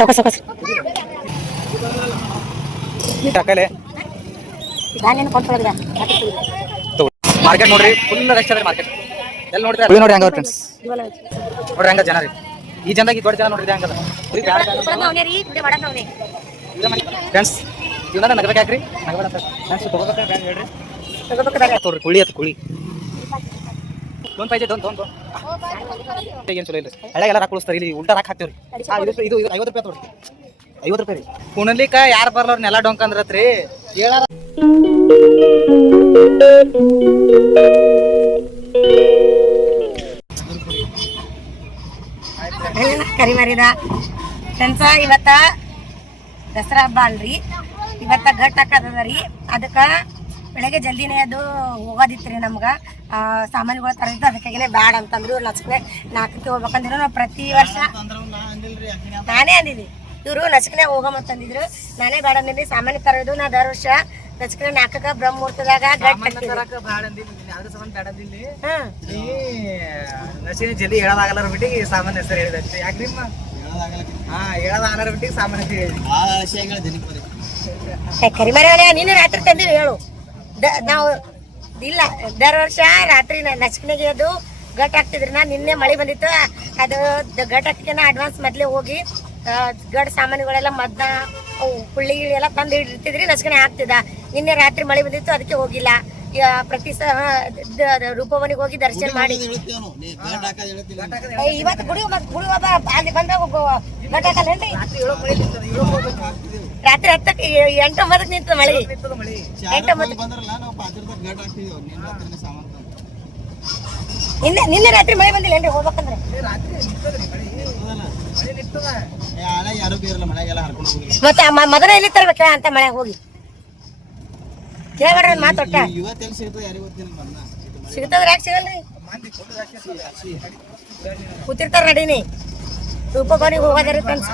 ಸಾವಕಾಶ ಸಾವಕಾಶ ಮಾರ್ಕೆಟ್ ನೋಡ್ರಿ, ಫುಲ್ ರಶ್ ಅದ ಮಾರ್ಕೆಟ್. ಎಲ್ಲಿ ನೋಡ್ರಿ ನೋಡಿ ಹಂಗ ಫ್ರೆಂಡ್ಸ್, ನೋಡ್ರಿ ಹಂಗ ಜನ ರೀ. ಈ ಜನದಾಗ ದೊಡ್ಡ ಜನ ನೋಡ್ರಿ ಹಂಗದ ಫ್ರೆಂಡ್ಸ್. ಜೀವನ ನಗಬೇಕು ಯಾಕ್ರಿ, ನಗಬೇಡ ಫ್ರೆಂಡ್ಸ್. ತಗೋಬೇಕ ಹೇಳ್ರಿ, ಕುಳಿ ಆಯ್ತು ಕುಳಿ. ದೋನ್ ಪಾಯ್ಜೆ ದೋನ್ ಏನು ಚಲೋ ಇಲ್ಲ. ಹಳೆಗೆಲ್ಲ ರಾಕ್ ಉಳಿಸ್ತಾರೆ, ಇಲ್ಲಿ ಉಲ್ಟಾ ರಾಕ್ ಹಾಕ್ತೇವ್ರಿ. ಇದು 50 ರೂಪಾಯಿ ತೋರಿ, 50 ರೂಪಾಯಿ ರೀ. ಕುಣಲಿಕ್ಕ ಯಾರು ಬರ್ಲವ್ರ ನೆಲ ಡೊಂಕ್ ಅಂದ್ರತ್ರಿ ಹೇಳಾರ. ಕರಿಮರಿದ ಫ್ರೆಂಡ್ಸ, ಇವತ್ತ ದಸರಾ ಹಬ್ಬ ಅಲ್ರಿ. ಇವತ್ತ ಗಟ್ ಹಾಕದ ರೀ. ಅದಕ್ಕೆ ಬೆಳಗ್ಗೆ ಜಲ್ದಿನೇ ಅದು ಹೋಗೋದಿತ್ತು ರೀ. ನಮ್ಗೆ ಸಾಮಾನುಗಳು ತರದಿದ್ದು, ಅದಕ್ಕಾಗಿನೇ ಬ್ಯಾಡ ಅಂತಂದ್ರು. ಲಚ್ಕನೆ 4ಕ್ಕೆ ಹೋಗ್ಬೇಕಂದ್ರೆ ನಾವು ಪ್ರತಿ ವರ್ಷ ನಾನೇ ಅಂದಿದ್ವಿ. ಇವರು ಲಚ್ಕನೆ ಹೋಗಮಂತಂದಿದ್ರು, ನಾನೇ ಬ್ಯಾಡ ಅಂದಿದ್ವಿ. ಸಾಮಾನ್ಯ ತರೋದು ನಾ ದರ ವರ್ಷ ಲಚ್ಕನೆ 4ಕ್ಕೆ ಬ್ರಹ್ಮುಹೂರ್ತದಾಗ ಜಲ್ದಿ ಹೇಳೋದಾಗಲ್ಲ ಬಿಟ್ಟು ಸಾಮಾನ್ಯ ಹೆಸರು ಹೇಳಿದಂತೆ. ಯಾಕ್ರಿ ಹೇಳೋದಾಗಲ್ಲ ಬಿಟ್ಟು ಸಾಮಾನ್ಯ ಕರಿಮರಿ ನೀನು ರಾತ್ರಿ ತಂದಿವಿ ಹೇಳು. ನಾವು ಇಲ್ಲ, ದರ ವರ್ಷ ರಾತ್ರಿ ಲಚ್ಕನೆಗೆ ಅದು ಗಟ್ ಹಾಕ್ತಿದ್ರಿ. ನಾ ನಿನ್ನೆ ಮಳೆ ಬಂದಿತ್ತು, ಅದು ಗಟ್ ಹಾಕಿನ ಅಡ್ವಾನ್ಸ್ ಮೊದಲೇ ಹೋಗಿ ಗಡ್ ಸಾಮಾನುಗಳೆಲ್ಲ ಮದ್ನ ಕುಳ್ಳಿ ಎಲ್ಲ ತಂದು ಇಡ್ತಿದ್ರಿ. ಲಚ್ಕನೆ ಹಾಕ್ತಿದ್ದ. ನಿನ್ನೆ ರಾತ್ರಿ ಮಳೆ ಬಂದಿತ್ತು, ಅದಕ್ಕೆ ಹೋಗಿಲ್ಲ. ಪ್ರತಿ ರೂಪವನಿಗೆ ಹೋಗಿ ದರ್ಶನ ಮಾಡಿ ಇವತ್ತು ಗುಡಿ ಹಬ್ಬ ಅಲ್ಲಿ ಬಂದಾಗ ಗಟ್ ಹಾಕಲ್ಲೇನ್ರಿ. ರಾತ್ರಿ 10ಕ್ಕೆ 8-9ಕ್ಕೆ ನಿಂತ ಮಳೆ. 8-9 ನಿನ್ನೆ ರಾತ್ರಿ ಮಳೆ ಬಂದಿಲ್ಲ ಏನ್ರಿ ಹೋಗ್ಬೇಕಂದ್ರೆ. ಮತ್ತೆ ಮಗನ ಎಲ್ಲಿ ತರ್ಬೇಕ ಅಂತ ಮಳೆ ಹೋಗಿ ಕೇಳ್ಬೇಡ್ರಿ ಮಾತೊಟ್ಟ. ಸಿಗ್ತದ್ರ ಯಾಕೆ ಸಿಗಲ್ರಿ? ಕೂತಿರ್ತಾರ ನಡೀನಿ. ರೂಪಭವನಿಗೆ ಹೋಗೋದ್ರಿ ಫ್ರೆಂಡ್ಸ್.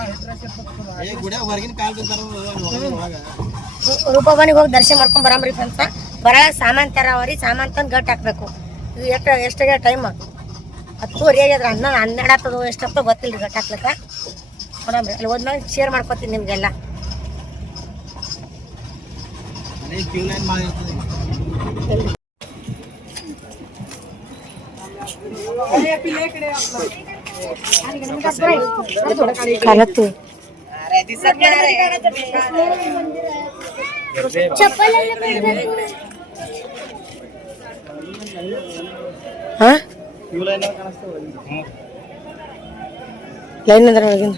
ರೂಪಭವನಿಗೆ ಹೋಗಿ ದರ್ಶನ ಮಾಡ್ಕೊಂಡ್ ಬರಾಮ್ರಿ ಫ್ರೆಂಡ್ಸ್. ಬರಳಾಗ ಸಾಮಾನು ತರಾವರಿ, ಸಾಮಾನು ತಂದು ಗಟ್ ಹಾಕ್ಬೇಕು. ಇದು ಎಷ್ಟಾಗ್ಯ ಟೈಮ್? 10:30 ಆಗ್ಯದ್ರ. 12 ಆಗ್ತದೋ ಎಷ್ಟಪ್ಪ ಗೊತ್ತಿಲ್ರಿ ಗಟ್ ಹಾಕ್ಲಿಕ್ಕೆ. ನೋಡಮ್ರಿ, ಅಲ್ಲಿ ಹೋದ್ಮೇಲೆ ಶೇರ್ ಮಾಡ್ಕೊತೀನಿ ನಿಮ್ಗೆಲ್ಲ. ಕಾಲತ್ತು ಲೈನ್ ಅಂದ್ರೆ ಒಳಗಿಂದ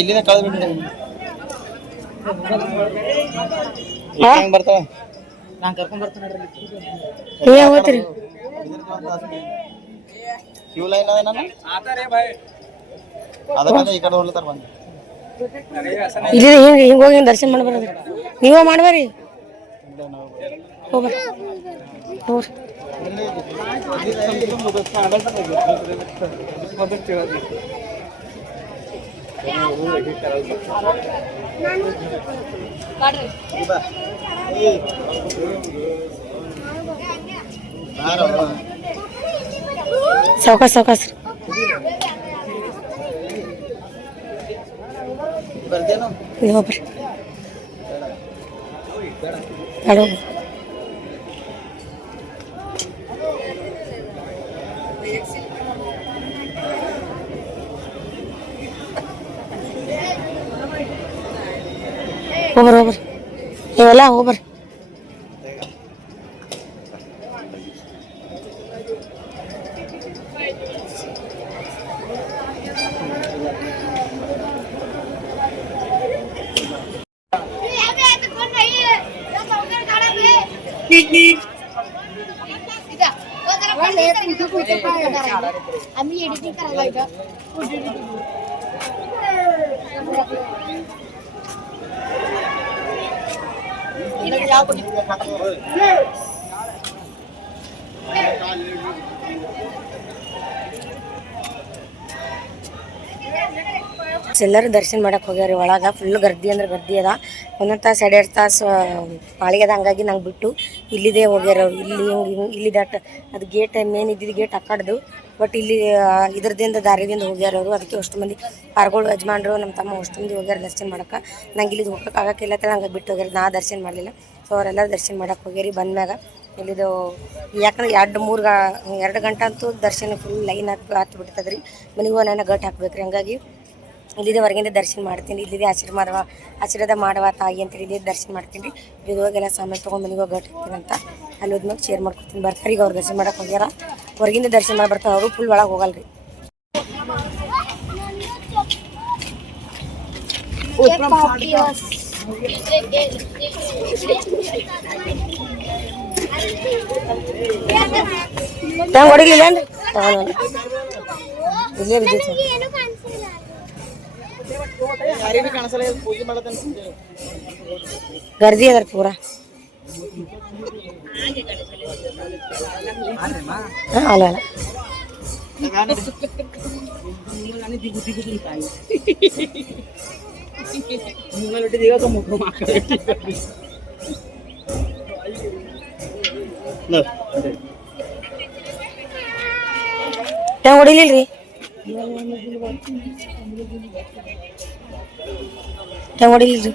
ಇಲ್ಲಿಂದ ಕಳೆದ್ಬಿಟ್ಟು ಬರ್ತಾವ. ನಾನು ಕರ್ಕೊಂಡ್ ಬರ್ತೀನಿ. ಕ್ಯೂ ಲೈನ್ ಅದ ನಾನು ಅದಕ್ಕೆ ಈ ಕಡೆ ಹೋಗ್ಲತ್ತಾರ ಬಂದು ಇಲ್ಲಿ ಹಿಂಗೆ ಹೋಗಿ ದರ್ಶನ ಮಾಡ್ಬಾರ್ದು. ನೀವೇ ಮಾಡ್ಬಾರಿ. ಹೋಗ್ಬರ್ರಿ ಸಾವಕಾಶ ಸಾವಕಾಶ ಹೋಗ್ಬರ್ರಿ. ಹೋಗ್ಬರ್ರಿ ನೀವೆಲ್ಲ ಹೋಗ್ಬರ್ರಿ. आम्ही एडिटिंग करायला ಎಲ್ಲರೂ ದರ್ಶನ ಮಾಡಕ್ಕೆ ಹೋಗ್ಯಾರ ಒಳಗೆ ಫುಲ್ ಗರ್ದಿ ಅಂದ್ರೆ ಗರ್ದಿ ಅದ ಒಂದೊಂದು ತಾಸು 2 ತಾಸು ಪಾಳಿಗೆ ಅದ ಹಂಗಾಗಿ ನಂಗೆ ಬಿಟ್ಟು ಇಲ್ಲಿದೆ ಹೋಗ್ಯಾರ ಅವ್ರು ಇಲ್ಲಿ ದಾಟ ಅದು ಗೇಟ್ ಮೇನ್ ಇದ್ದಿದ್ದು ಗೇಟ್ ಹಾಕಾಡ್ದು ಬಟ್ ಇಲ್ಲಿ ಇದ್ರದಿಂದ ದಾರಿದಿಂದ ಹೋಗ್ಯಾರ ಅವರು ಅದಕ್ಕೆ ಅಷ್ಟು ಮಂದಿ ಪಾರ್ಗಳು ಯಜಮಾನ್ರು ನಮ್ಮ ತಮ್ಮ ಅಷ್ಟು ಮಂದಿ ಹೋಗ್ಯಾರ ದರ್ಶನ ಮಾಡಕ್ಕೆ ನಂಗೆ ಇಲ್ಲಿ ಹೋಗಕ್ಕೆ ಆಗಕ್ಕಿಲ್ಲ ಅಂತ ನಂಗೆ ಬಿಟ್ಟು ಹೋಗ್ಯಾರ ನಾ ದರ್ಶನ ಮಾಡಲಿಲ್ಲ ಸೊ ಅವರೆಲ್ಲರೂ ದರ್ಶನ ಮಾಡಕ್ಕೆ ಹೋಗ್ಯಾರಿ ಬಂದ್ಮ್ಯಾಗ ಇಲ್ಲಿದು ಯಾಕಂದ್ರೆ 2 ಗಂಟೆ ಅಂತೂ ದರ್ಶನ ಫುಲ್ ಲೈನ್ ಹತ್ತು ಬಿಡ್ತದ್ರಿ ಮನೆಗೂ ನಾನು ಗಟ್ಟು ಹಾಕ್ಬೇಕ್ರಿ ಹಂಗಾಗಿ ಇಲ್ಲಿದೆ ಹೊರಗಿಂದ ದರ್ಶನ ಮಾಡ್ತೀನಿ ಇಲ್ಲಿದೆ ಆಶೀರ್ವಾದ ಮಾಡುವ ತಾಯಿ ಅಂತೇಳಿ ಇಲ್ಲಿದೆ ದರ್ಶನ ಮಾಡ್ತೀನಿ ರೀ ಇಲ್ಲಿ ಹೋಗೆಲ್ಲ ಸಾಮಾನು ತೊಗೊಂಡು ಮನೆಗೆ ಹೋಗಿ ಗಟ್ಟು ಹಾಕ್ತೀನಿ ಅಂತ ಅಲ್ಲಿ ಹೋದ್ಮೇಲೆ ಶೇರ್ ಮಾಡ್ಕೊತೀನಿ ಬರ್ತಾರೆ ಈಗ ಅವ್ರು ದರ್ಶನ ಮಾಡಕ್ಕೆ ಹೋಗ್ಯಾರ ಹೊರಗಿಂದ ದರ್ಶನ ಮಾಡಿ ಬರ್ತಾರೆ ಅವರು ಫುಲ್ ಒಳಗೆ ಹೋಗಲ್ಲ ರೀ ತಂಗ ಹೊಡಿಲಿಲ್ಲ ಅಂದ್ರೆ ಇಲ್ಲೇ ಬಿದ್ದಿತ್ತು ಗರ್ದಿ ಅದ ಪೂರ ಅಲ್ಲ ಅಲ್ಲ ತಂಗ ಹೊಡಿಲಿಲ್ರಿ ತಂಗ ಹೊಡಿಲಿಲ್ರಿ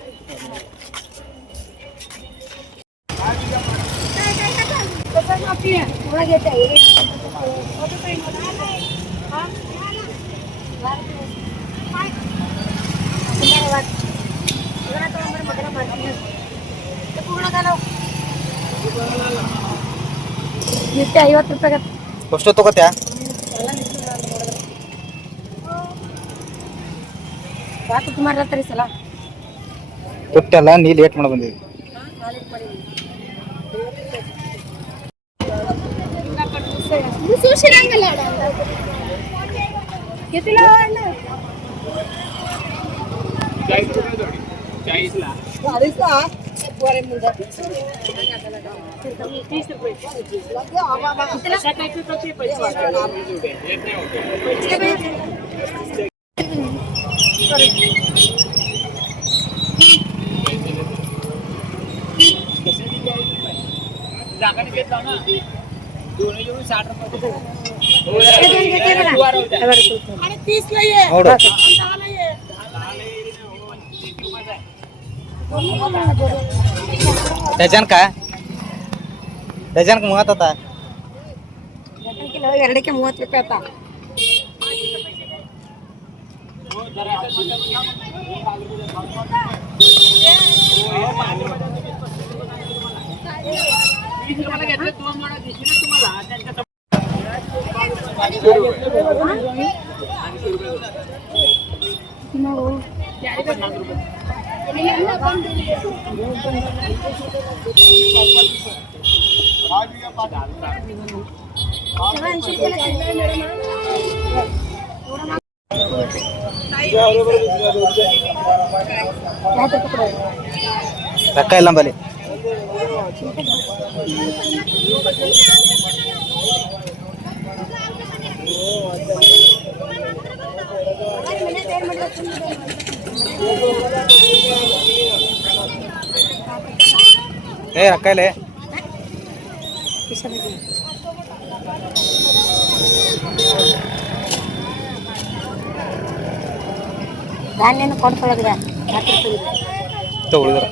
ನಿತ್ಯ 50 ರೂಪಾಯಿ ಎಷ್ಟು ತಗೋತ್ಯಾ ಯಾಕೆ ಕುಮಾರ ಸಲ ಕೊಟ್ಟಲ್ಲ ನೀ ಲೇಟ್ ಮಾಡಿ ಬಂದಿದ್ವಿ डझन का 30 आता 2ಕ್ಕೆ 30 ರೂಪಾಯಿ ಆತ ರೊಕ್ಕ ಇಲ್ಲ ನಂಬಲ್ಲಿ ರೊಕ್ಕ ಇಲ್ಲ ಧಾನ್ಯ ಕೊಡ್ಕೊಳ್ಳೋದ್ರ ತಗೊಳಿದ್ರ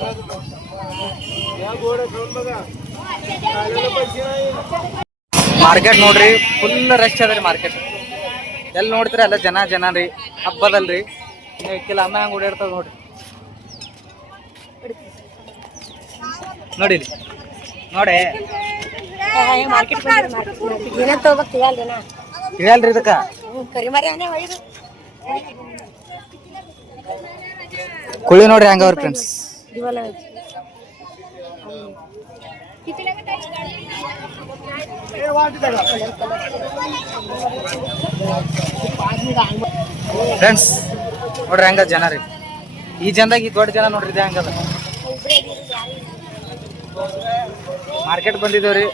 ಮಾರ್ಕೆಟ್ ನೋಡ್ರಿ ಫುಲ್ ರಶ್ ಅದ ರೀ ಮಾರ್ಕೆಟ್ ಎಲ್ಲಿ ನೋಡ್ತೀರಿ ಎಲ್ಲ ಜನ ರೀ ಹಬ್ಬದಲ್ರಿ ಕೆಲ ಅಮ್ಮ ಹಂಗೆ ಓಡಾಡ್ತಾವ ನೋಡ್ರಿ ನೋಡಿ ನೋಡಿ ಮಾರ್ಕೆಟ್ ಏನ ತಗೋಬೇಕು ತಿಳಿಯಲ್ರಿನ ತಿಳಿಯಲ್ರಿ ಇದಕ್ಕ ಕರಿಮರಿ ಆನೆ ಒಯ್ದು ಕುಳಿ ನೋಡ್ರಿ ಹಂಗ ಅವ್ರ ಫ್ರೆಂಡ್ಸ್ ದಿವಲ ಫ್ರೆಂಡ್ಸ್ ನೋಡ್ರಿ ಹಂಗ ಜನ ರೀ ಈ ಜನದಾಗ ಈ ದೊಡ್ಡ ಜನ ನೋಡ್ರಿ ಹಂಗದ ಮಾರ್ಕೆಟ್ ಬಂದಿದ್ದೇವ್ರಿ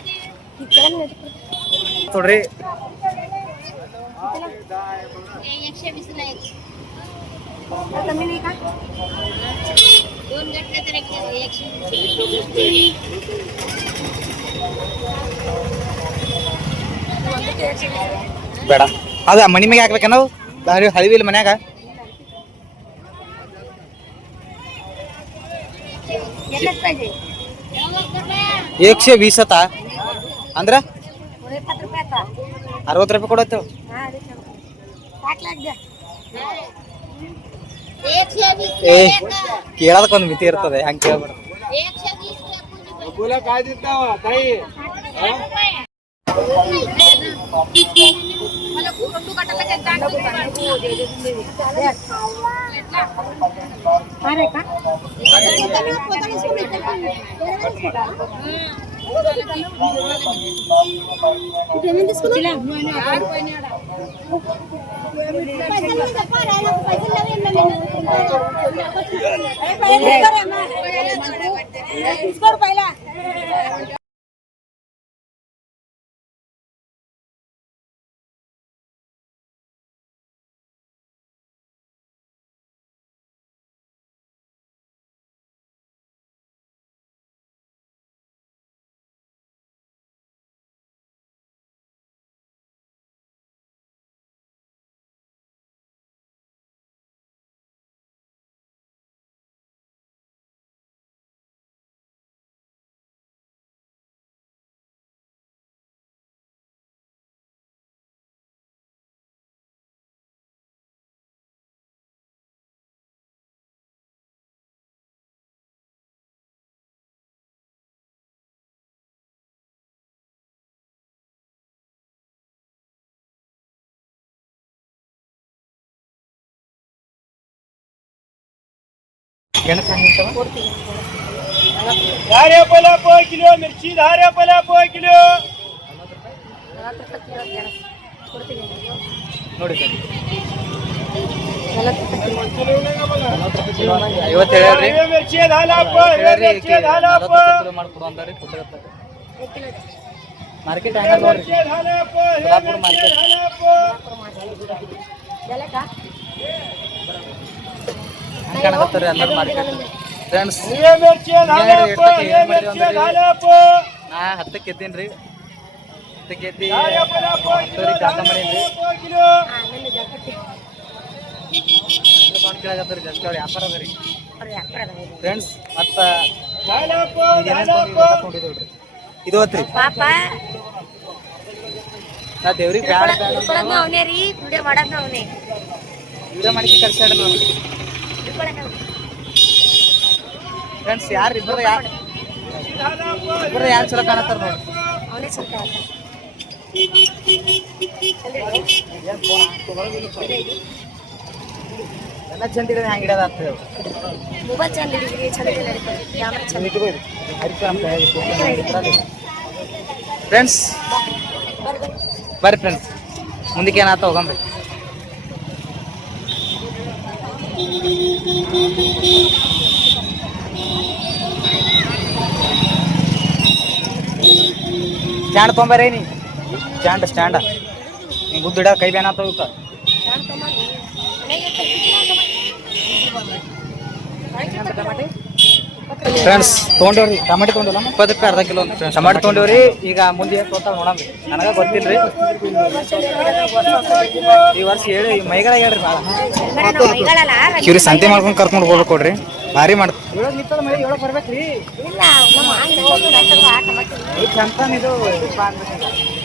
ನೋಡ್ರಿ कमी नाही का? दोन घेतले तर 120. ಬೇಡ ಅದ ಮನಿ ಮ್ಯಾಗೆ ಹಾಕ್ಬೇಕ ನಾವು ಹಳಿವಿ ಇಲ್ಲಿ ಮನ್ಯಾಗ एकच पाहिजे. 120 आता ಅಂದ್ರ 70 रुपयाचा. 60 ರೂಪಾಯಿ ಕೊಡತ್ತೇವ್ हा ಅದಕ್ಕೆ 60 लाख द्या. 120 ಏ ಕೇಳೋದಕ್ಕೊಂದು ಮಿತಿ ಇರ್ತದೆ ಹಂಗೆ ಕೇಳ್ಬೇಡ 120 काय देता ताई मला फोटो काढायला काय दांड अरे का? धारे पला पाव किलो मिरची धारे पला पाव किलो 40 ರೂಪಾಯಿ ಕಿಲೋ ಗೆಣಸು ಕೊಡ್ತೀನಿ. ನೋಡಿ ಸರ್ 40 ರೂಪಾಯಿ ಕಿಲೋ. 50 ಹೇಳ್ರಿ हिरवी मिरची झाला पाव हिरवी मिरची झाला पाव ಮಾಡ್ಕೊಡು ಅಂದಾರಿ ಕೊಟ್ಟಿರತ್ತ 1 ಕಿಲೋ ಇದೆ. ಮಾರ್ಕೆಟ್ ಹಂಗ ನೋಡ್ರಿ मिरची झाला पाव हिरवी सोलापूर मिरची मार्केट. झाला पाव झालं का? ಹಂಗೆ ಕಾಣಕತ್ತಾರೆ ಎಲ್ಲರೂ ಮಾರ್ಕೆಟ್ ಫ್ರೆಂಡ್ಸ್ हिरवी मिरची झाला पाव हिरवी मिरची झाला पाव ನಾ 10ಕ್ಕೆ ಎದ್ದೀನಿ ರೀ 10ಕ್ಕೆ ಎದ್ದಿ धारे पला पाव किलो ಜಾಗ ಮಾಡೀನಿ पाव किलो हा ನನ್ನ ಜಾಗೃತಿ ಕೇಳಾಕತ್ತಾರೆ ಜಾಸ್ತಿ ಅವ್ರ ವ್ಯಾಪಾರ ಅದ ರೀ ಅವ್ರು ವ್ಯಾಪಾರ ಅದ. ಫ್ರೆಂಡ್ಸ್ ಮತ್ತ झाला पाव झाला पाव ನೋಡಿದೇವ್ರಿ ಇದು ಹೊತ್ರಿ ಪಾಪ ನಾ ದೇವ್ರಿಗೆ ಬ್ಯಾಡ ಬ್ಯಾಡ ಇಟ್ಕೊಳ್ಳೋದು ಅವನೇ ರೀ, ವಿಡಿಯೋ ಮಾಡೋದು ಅವನೇ. ವಿಡಿಯೋ ಮಾಡಿ ಕಳ್ಸಾಡ್ರಿ ನಾವು ಫ್ರೆಂಡ್ಸ್ ಯಾರು ಇಬ್ಬರ ಯಾರು ಚಲೋ ಕಾಣತ್ತಾರ ನೋಡಿ ಅವನೇ ಸ್ವಲ್ಪ ಎಲ್ಲ ಚಂದ ಹಿಡಿದ್ರೆ ಹ್ಯಾಂಗೆ ಹಿಡಿಯೋದು ಆಗ್ತದೆ ಮೊಬೈಲ್ ಚಂದ ಹಿಡಿದ್ರಿ, ಚಂದ ನಡೀತದೆ, ಕ್ಯಾಮ್ರಾ ಚಂದ. ಫ್ರೆಂಡ್ಸ್ ಬರ್ರಿ ಫ್ರೆಂಡ್ಸ್ ಮುಂದಕ್ಕೆ ಏನಾಗ್ತಾ ಹೋಗಂಬ್ರಿ ಸ್ಟ್ಯಾಂಡ್ ತೊಂಬರೇ ನೀ ಸ್ಟ್ಯಾಂಡ ಹಿಂಗೆ ಗುದ್ದಿಡ ಕೈ ಬ್ಯಾನ್ ಆಗ್ತಾವ ಇವಕ್ಕ ಫ್ರೆಂಡ್ಸ್ ತೊಗೊಂಡೇವ್ರಿ ಟಮಾಟಿ ತೊಗೊಂಡಿಲ್ಲ 20 ರೂಪಾಯಿ ಅರ್ಧ ಕಿಲೋ ಟಮಾಟಿ ತೊಗೊಂಡೇವ್ರಿ ಈಗ ಮುಂದೆ ಏನು ತೊಗೊತಾವ ನೋಡಮ್ರಿ ನನಗೆ ಗೊತ್ತಿಲ್ರಿ ಈ ವರ್ಷ ಹೇಳಿ ಮೈಗಳ ಹೇಳ್ರಿ ಭಾಳ ಮೈಗಳಲ್ಲ ಇವ್ರಿ ಸಂತೆ ಮಾಡ್ಕೊಂಡು ಕರ್ಕೊಂಡು ಹೋಗ್ಬೇಕು ಕೊಡ್ರಿ ಭಾರಿ ಮಾಡ್ತ ಹೇಳೋದು ನಿಂತದ ಮಳೆ ಹೇಳೋಕೆ ಬರ್ಬೇಕ್ರಿ ಇಲ್ಲ ನಮ್ಮ ಅಂಗಡಿ ಹೋಗಿ ರೈತರು ಆಟ ಮಾಡ್ತೀವಿ. ಈ ಚಂತನ್ ಇದು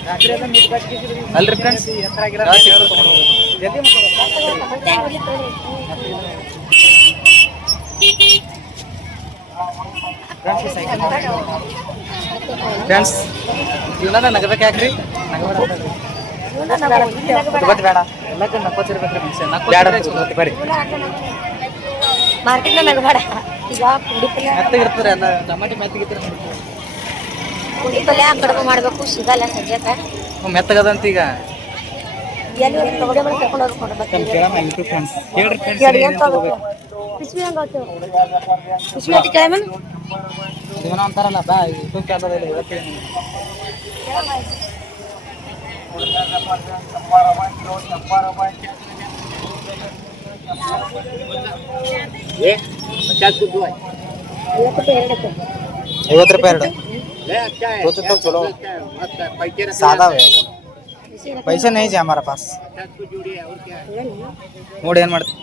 ರಾತ್ರಿ ಎಲ್ಲ ಮಿಸ್ ಕಟ್ಟಿದ್ರಿ ಅಲ್ರಿ ಫ್ರೆಂಡ್ಸ್ ಎತ್ತರ ಆಗಿರೋ ಜಲ್ದಿ ಮತ್ತೆ ಹೆಂಗ್ ಹೊಡಿತಾರೆ? ಫ್ರೆಂಡ್ಸ್ ಜೀವನದ ನಗಬೇಕು ಯಾಕ್ರಿ ನಗಬೇಡ ಬೇಡ ಎಲ್ಲಕ್ಕೆ ನಕ್ಕೋತಿರ್ಬೇಕ್ರಿ ಮನುಷ್ಯ ಬರ್ರಿ ಮಾರ್ಕೆಟ್ನ ನಗಬೇಡ. ಈಗ ಪುಡಿ ಪಲ್ಯ ಮೆತ್ತಗಿರ್ತಾರೆ ಎಲ್ಲ ಟಮಾಟಿ ಮೆತ್ತಗಿರ್ತಾರೆ ಪುಡಿ ಪಲ್ಯ ಕಡಿಮೆ ಮಾಡಬೇಕು, ಸಿಗಲ್ಲ ಸದ್ಯಕ್ಕೆ. ಮೆತ್ತಗದಂತ ಈಗ ಎಲ್ಲಿ ಒಂದು ತಗೊಂಡೆ ಬಂದು ಕರ್ಕೊಂಡು ಹೋಗ್ಕೊಂಡು ಹೇಳ್ರಿ ಕೇಳಿ ಏನು ತಗೋಬೇಕು? ಪಿಸ್ವಿ ಹಂಗೆ ಹೋಗ್ತೇವೆ. ಪಿಸ್ವಿ ಅಂತ ಕೇಳಮ್ಮ ಜೀವನ ಅಂತಾರಲ್ಲ ಬಾ ಯೂಟ್ಯೂಬ್ ಚಾನಲ್ ಇವತ್ತೇ ₹50 ಎರಡು चलो सादा है पैसे नहीं है हमारा पास ನೋಡಿ ಏನು ಮಾಡ್ತೀವಿ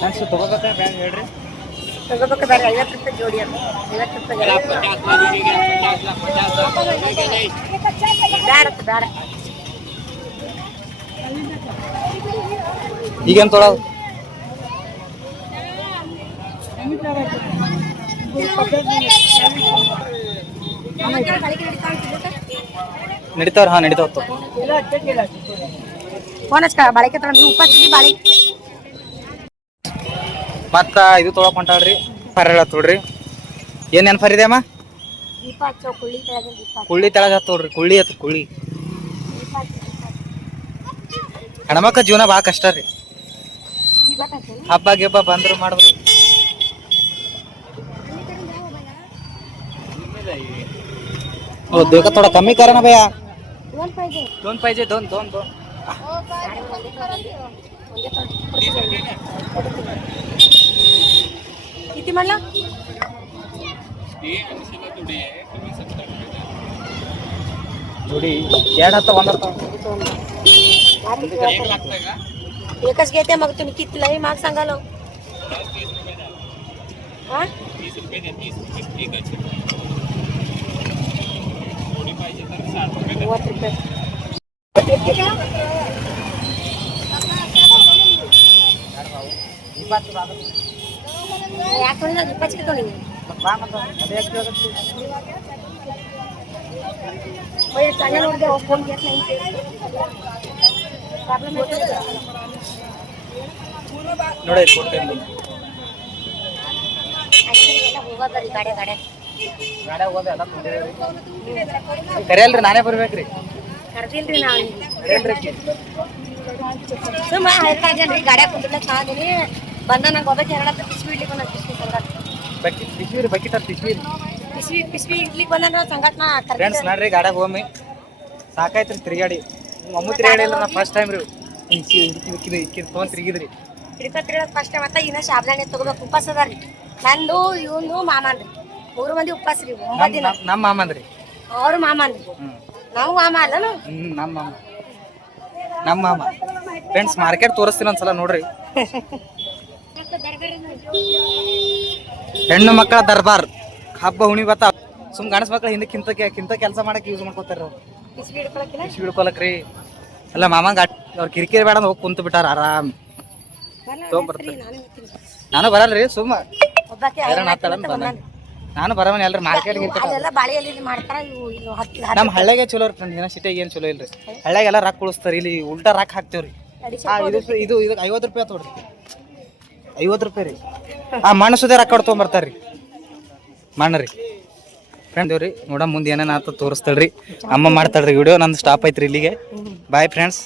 ನಾನು ತಗೋಬೇಕಾ ಬ್ಯಾಗ್ ಹೇಳ್ರಿ ತಗೋಬೇಕು ಬೇರೆ 50 ರೂಪಾಯಿ ಜೋಡಿ ಅದು 50 ರೂಪಾಯಿ ಬೇಡ ಈಗೇನು ತೊಗೊಳೋದು ನಡೀತಾವ್ರ ಹಾಂ ನಡೀತಾವ ಫೋನ್ ಹಚ್ಕ ಬಾಳಿಕೆ ತಗೊಂಡು ಉಪ್ಪಾಚಿ ಬಾಳಿ ಮತ್ತ ಇದು ತೊಗೊಳಕ್ ಹೊಂಟಾಳ್ರಿ ಫರ್ ಹೇಳತ್ತೋಡ್ರಿ ಏನೇನು ಫರ್ ಇದೆ ಅಮ್ಮ ದೀಪ ಹಚ್ಚೋ ಕುಳ್ಳಿ ತೆಳಗ ದೀಪ ಕುಳ್ಳಿ ತೆಳಗ ಹತ್ತೋಡ್ರಿ ಕುಳ್ಳಿ ಹತ್ತು ಕುಳ್ಳಿ ಹೆಣ್ಮಕ್ಳ ಜೀವನ ಭಾಳ ಕಷ್ಟ ರೀ ಹಬ್ಬ ಗಿಬ್ಬ ಬಂದ್ರು ಮಾಡಿದ್ರು देखो थोड़ा कमी करो ना भैया दोन पाहिजे दोन दोन दोन किती म्हणला जोडी ಎರಡು ಹತ್ತ ಒಂದು एकच घेते मग तुम्ही किती लई माग सांगाल हा 30 रुपये ಯಾಕಂದ್ರೆ ದೀಪಾಚಿಗೆ ತೊಗೊಂಡಿನಿ चांगला ನೋಡಿದೆ ಫೋನ್ घेत नाही ಪ್ರಾಬ್ಲಮ್ ನೋಡಿ ಕೊಡ್ತೀನಿ ಎಲ್ಲ ಹೋಗೋದ್ರಿ ಗಾಡಿ ಗಾಡಿ ಗಾಡಿ ಹೋಗೋದು ಎಲ್ಲ ಕರೆಯಲ್ರಿ ನಾನೇ ಬರ್ಬೇಕ್ರಿ ಕರ್ದಿಲ್ರಿ ನಾವು ಸುಮ್ಮ ಹೇಳ್ತಾಯಿದ್ದೇನ್ರಿ ಗಾಡ್ಯಾಗ ಕುಂತಿಲ್ಲ ಸಾದಿನಿ ಬಂದ ನಂಗೆ ಹೋಗ್ಬೇಕು ಎರಡತ್ತ ಪಿಸ್ವಿ ಇಡ್ಲಿಕ್ಕೆ ಬಂದ ಪಿಸ್ವಿ ಸಂಗಟ್ ಪಿಸ್ವಿ ರೀ ಬಕಿಟ್ ಪಿಸ್ವಿ ಪಿಸ್ವಿ ಇಡ್ಲಿಕ್ಕೆ ಬಂದ ಸಂಗಟ್ನ ಫ್ರೆಂಡ್ಸ್ ನೋಡ್ರಿ ಗಾಡ್ಯಾಗ ಹೋಗಿ ಸಾಕಾಯ್ತ್ರಿ ತಿರುಗಾಡಿ ಅಮ್ಮ ತಿರುಗಾಡಿ ಇಲ್ಲ ನಾ ಫಸ್ಟ್ ಟೈಮ್ ರೀ ತೊಗೊಂಡು ತಿರುಗಿದ್ರಿ ಹಿಡ್ಕೊತಿರ ಫಸ್ಟ್ ಟೈಮ್ ಇನ್ನ ಶಾಬ್ದಾಣಿ ತಗೋಬೇಕು ಉಪವಾಸ ಅದಾರಿ ನಂದು ಇವಂದು ಮಾಮನ್ರಿ 3 ಮಂದಿ ಉಪವಾಸ ರೀ 9 ದಿನ ನಮ್ಮ ಮಾಮಂದ್ರಿ ಅವ್ರ ಮಾಮನ್ರಿ ನಾವು ಮಾಮ ಅಲ್ಲ ನಮ್ಮ ಮಾಮ ಫ್ರೆಂಡ್ಸ್ ಮಾರ್ಕೆಟ್ ತೋರಿಸ್ತೀನಿ ಒಂದ್ಸಲ ನೋಡ್ರಿ ಹೆಣ್ಣು ಮಕ್ಕಳ ದರ್ಬಾರ್ ಹಬ್ಬ ಹುಣಿ ಬತ್ತ ಸುಮ್ ಗಣಸ್ ಮಕ್ಳು ಹಿಂದಕ್ಕಿಂತ ಕೆಲಸ ಮಾಡಕ್ ಯೂಸ್ ಮಾಡ್ಕೋತಾರ ಪಿಸ್ವಿ ಹಿಡ್ಕೊಳಕಿಲ್ಲ ಹಿಡ್ಕೊಳಕ್ರಿ ಅಲ್ಲ ಮಾಮಂಗ ಅವ್ರ ಕಿರಿಕಿರಿ ಬೇಡ ಹೋಗಿ ಕುಂತು ಬಿಟ್ಟಾರ ಆರಾಮ್ ಬರ್ತೀನಿ ನಾನು ಬರಲ್ರಿ ಸುಮ್ಮ ಒಬ್ಬಾಕೆ ನಾನು ಬರವನ್ ಎಲ್ರಿ ಮಾರ್ಕೆಟ್ ಅಲ್ಲೆಲ್ಲ ಬಾಳೆಯಲ್ಲಿ ಮಾಡ್ತಾರ ಇವು ಇನ್ನು ಹತ್ತಿ ನಮ್ಮ ಹಳ್ಳಿಗೆ ಚಲೋ ರೀ ಫ್ರೆಂಡ್ ಸಿಟಿಗೆ ಏನು ಚಲೋ ಇಲ್ರಿ ಹಳ್ಳಿಗೆಲ್ಲ ರಾಕ್ ಉಳಿಸ್ತಾರ ಇಲ್ಲಿ ಉಲ್ಟಾ ರಾಕ್ ಹಾಕ್ತೇವ್ರಿ ಇದು 50 ರೂಪಾಯಿ ತೋಡ್ರಿ 50 ರೂಪಾಯಿ ರೀ ಆ ಮಣ್ಣು ಸುದೇ ರೊಕ್ಕ ತೊಗೊಂಬರ್ತಾರ್ರಿ ಮಣ್ಣು ರೀ ಫ್ರೆಂಡ್ ದೇವ್ರಿ ನೋಡ ಮುಂದೆ ಏನೇನು ಆತ ತೋರಿಸ್ತಾಳ್ರಿ ಅಮ್ಮ ಮಾಡ್ತಾಳ್ರಿ ವಿಡಿಯೋ ನಂದು ಸ್ಟಾಪ್ ಐತ್ರಿ ಇಲ್ಲಿಗೆ ಬಾಯ್ ಫ್ರೆಂಡ್ಸ್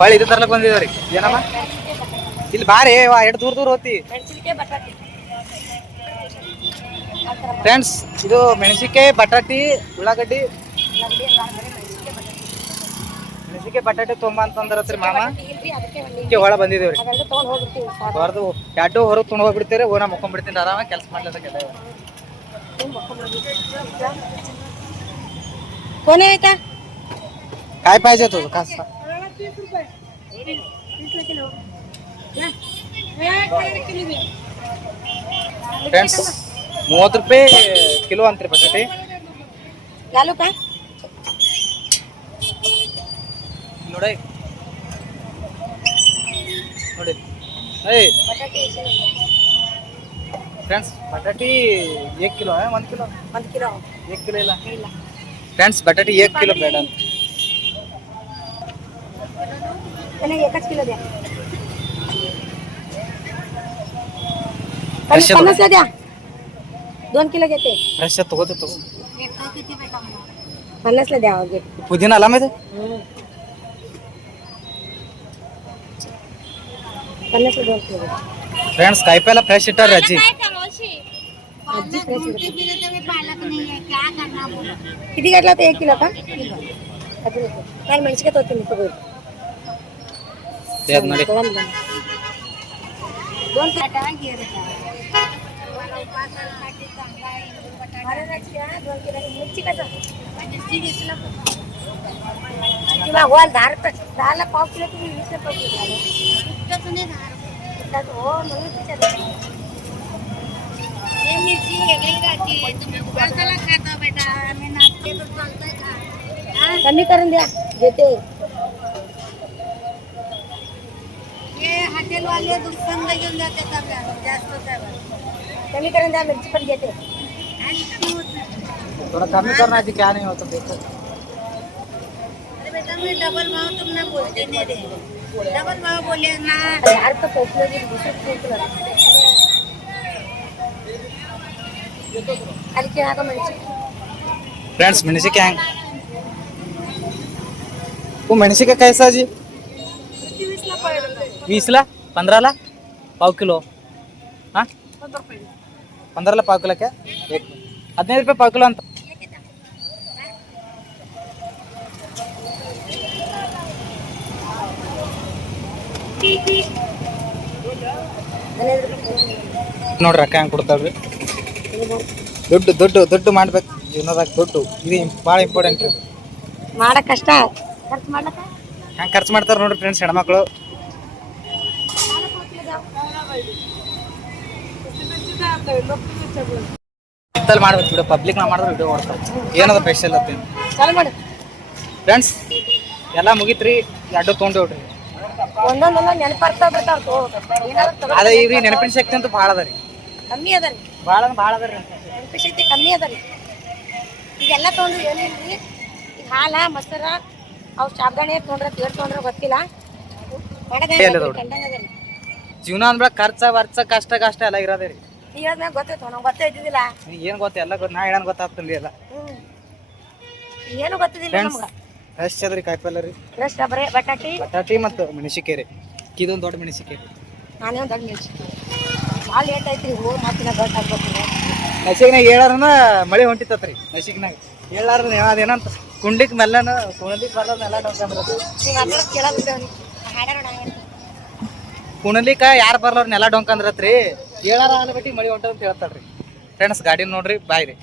ಹೊಳ್ಳಿ ಇದು ತರ್ಲಕ್ ಬಂದಿದ್ದೇವ್ರಿ ಏನಮ್ಮ ಇಲ್ಲಿ ಬಾರಿ ಎಷ್ಟು ದೂರ ಹೋತಿ ಫ್ರೆಂಡ್ಸ್ ಇದು ಮೆಣಸಿನ್ಕಾಯಿ ಬಟಾಟಿ ಉಳ್ಳಾಗಡ್ಡಿ ಮೆಣಸಿನ್ಕಾಯಿ ಬಟಾಟಿ ತೊಂಬ ಅಂತಂದ್ರತ್ರಿ ಮಾಮ ಹೊಳ ಬಂದಿದ್ದೇವ್ರಿ ಹೊರದು ಎರಡು ಹೊರಗೆ ತೊಗೊಂಡು ಹೋಗ್ಬಿಡ್ತೀರಿ ಓನ ಮುಕ್ಕೊಂಡ್ಬಿಡ್ತೀನಿ ಆರಾಮಾಗಿ ಕೆಲಸ ಮಾಡ್ಲಿದ್ದಕ್ಕೆಲ್ಲ कोणी आहे का काय पाहिजे तुझं का ಫ್ರೆಂಡ್ಸ್ 30 ರೂಪಾಯಿ ಕಿಲೋ ಅಂತ್ರಿ ಬಟಾಟಿ घालू का ನೋಡಿ ನೋಡಿ ಏಯ್ ಫ್ರೆಂಡ್ಸ್ ಬಟಾಟಿ 1 किलो है 1 किलो 1 किलो 1 किलो ಇಲ್ಲ फ्रेंड्स बटाटी 1 किलो ಬೇಡ ಅಂತ त्याने 1 किलो द्या फ्रेश 50 द्या 2 किलो घेते फ्रेश ತಗೋते ತಗೋ 50 द्या होगे पुदीना आला माहिती 50 2 किलो फ्रेंड्स कायपायला फ्रेश इटार राजी सब्जी फ्रेश ढूंढते फिरे तो भी पालक नहीं है क्या करना बोलो किती घेतला होता 1 किलो का काय ಮೆಣಸಿನಕಾಯಿ ತೋತೀನಿ ತಗೋರಿ ते अद नडी दोन टाटा गिर मिरची कसं किंवा वर 10 रुपये 10ला पाव किलो तुम्ही 20 रुपये हो म्हणून विचारलं ये मिर्ची वेगळी राहते तुम्ही उपासाला खाता बेटा आम्ही नाचते तो चालतंय का कमी करून द्या देते ये हॉटेल वाले दुसंग घेऊन जाते जास्त कमी करून द्या मिरची पण देते आणि कमी होत नाही थोड़ा कमी करना जी क्या नहीं होता देखो अरे बेटा मैं डबल भाव तुमने बोलते नहीं रे डबल भाव बोले ना 10 रुपये पोचलो की 20 रुपये किलो खाली क्या का मिरची फ्रेंड्स ಮೆಣಸಿನಕಾಯಿ वो ಮೆಣಸಿನಕಾಯಿ कैसा जी 20ला 15ला पाव किलो हाँ 15ला पाव किलो क्या 15 रुपये पाव किलो ಅಂತ ನೋಡ್ರಿ ಅಕ್ಕ ಹೆಂಗೆ ಕೊಡ್ತಾವ್ರಿ ದುಡ್ಡು ಮಾಡ್ಬೇಕು ಜೀವನದಾಗ ದುಡ್ಡು ಇದು ಭಾಳ ಇಂಪಾರ್ಟೆಂಟ್ ರೀ ಮಾಡಕ್ ಕಷ್ಟ ಖರ್ಚು ಮಾಡ್ಲಕ್ಕ ಹೆಂಗೆ ಖರ್ಚು ಮಾಡ್ತಾರೆ ನೋಡ್ರಿ ಫ್ರೆಂಡ್ಸ್ ಹೆಣ್ಮಕ್ಳು ಮಾಡ್ಬೇಕು ವಿಡಿಯೋ ಪಬ್ಲಿಕ್ ನಾ ಮಾಡಿದ್ರೆ ವಿಡಿಯೋ ಓಡ್ತಾರೆ ಏನದ ಸ್ಪೆಷಲ್ ಅಂತ ಚಾಲು ಮಾಡು ಫ್ರೆಂಡ್ಸ್ ಎಲ್ಲ ಮುಗಿತ್ರಿ ಎರಡು ತೊಗೊಂಡು ಹೋಗ್ರಿ ಒಂದೊಂದೊಂದೊಂದು ನೆನಪಾರ್ತಾ ಬಿಡ್ತಾವ ಏನಾದ್ರು ಅದೇ ಈಗ ನೆನಪಿನ ಶಕ್ತಿ ಅಂತೂ ಭಾಳ ಅದ ರೀ ಕಮ್ಮಿ ಅದ ರೀ ಭಾಳ ಅದ ರೀ ನೆನಪು ಶಕ್ತಿ ಕಮ್ಮಿ ಅದ ರೀ ಈಗೆಲ್ಲ ತೊಗೊಂಡ್ರು ಏನಿಲ್ರಿ ಈಗ ಹಾಲ ಮೊಸರ ಅವು ಸಾಬ್ದಾಣೆ ತೊಗೊಂಡ್ರೆ ತೇರ್ ತೊಗೊಂಡ್ರೆ ಗೊತ್ತಿಲ್ಲ ಎಲ್ಲಿ ಅದಾವ್ ರೀ? ಜೀವನ ಅಂದ್ರ ಖರ್ಚ ಕಷ್ಟ ಎಲ್ಲ ಇರೋದೇ ರೀ ಈಗ ಹೇಳ್ದ್ಮ್ಯಾಗ ಗೊತ್ತಾಯ್ತು ನಮ್ಗೆ ಗೊತ್ತೇ ಇದ್ದಿದ್ದಿಲ್ಲ ಏನು ಗೊತ್ತ ಎಲ್ಲ ಗೊತ್ತ ನಾ ಹೇಳೋಣ ಗೊತ್ತಾಗ್ತಲ್ಲ ಎಲ್ಲ ಏನು ಗೊತ್ತಿದ್ದಿಲ್ಲ ಫ್ರೆಂಡ್ಸ್ ನಮ್ಗೆ ಫ್ರೆಶ್ ಅದ್ರಿ ಕಾಯಿಪಲ್ಲೆ ರೀ ಫ್ರೆಶ್ ಬರೀ ಬಟಾಟಿ ಬಟಾಟಿ ಮತ್ತು ಮೆಣಸಿಕಾಯಿ ರೀ ಇದೊಂದು ದೊಡ್ಡ ಮೆಣಸಿಕಾಯಿ ರೀ ನಾನೇ ಒಂದು ದೊಡ್ಡ ಮೆಣಸಿ ಭಾಳ ಲೇಟ್ ಐತ್ರಿ ಹೋಗಿ ಮಾತಿನ ಗಟ್ಟ ಹಾಕ್ಬೇಕು ನಸಿಗ್ನಾಗ ಹೇಳಾರನ ಮಳೆ ಹೊಂಟಿತ್ತತ್ರಿ ನಸಿಗ್ನಾಗ ಹೇಳಾರ ಅದೇನಂತ ಕುಂಡಿಕ್ ಮೆಲ್ಲನ ಕುಣಲಿಕ್ ಬರೋದು ಎಲ್ಲ ಡೊಂಕಂದ್ರ ನೀವು ಅದರ ಕೇಳೋದಿಲ್ಲ ಹಾಡ್ಯಾರ ನಾವೇ ಕುಣಲಿಕ್ಕ ಯಾರು ಬರ್ಲವ್ರ ನೆಲ ಡೊಂಕಂದ್ರತ್ರಿ ಹೇಳಾರ ಆಗಲಿ ಮಳಿ ಹೊಂಟದ ಅಂತ ಹೇಳ್ತಾರ್ರಿ ಫ್ರೆಂಡ್ಸ್ ಗಾಡಿ ನೋಡ್ರಿ ಬಾಯ್ ರೀ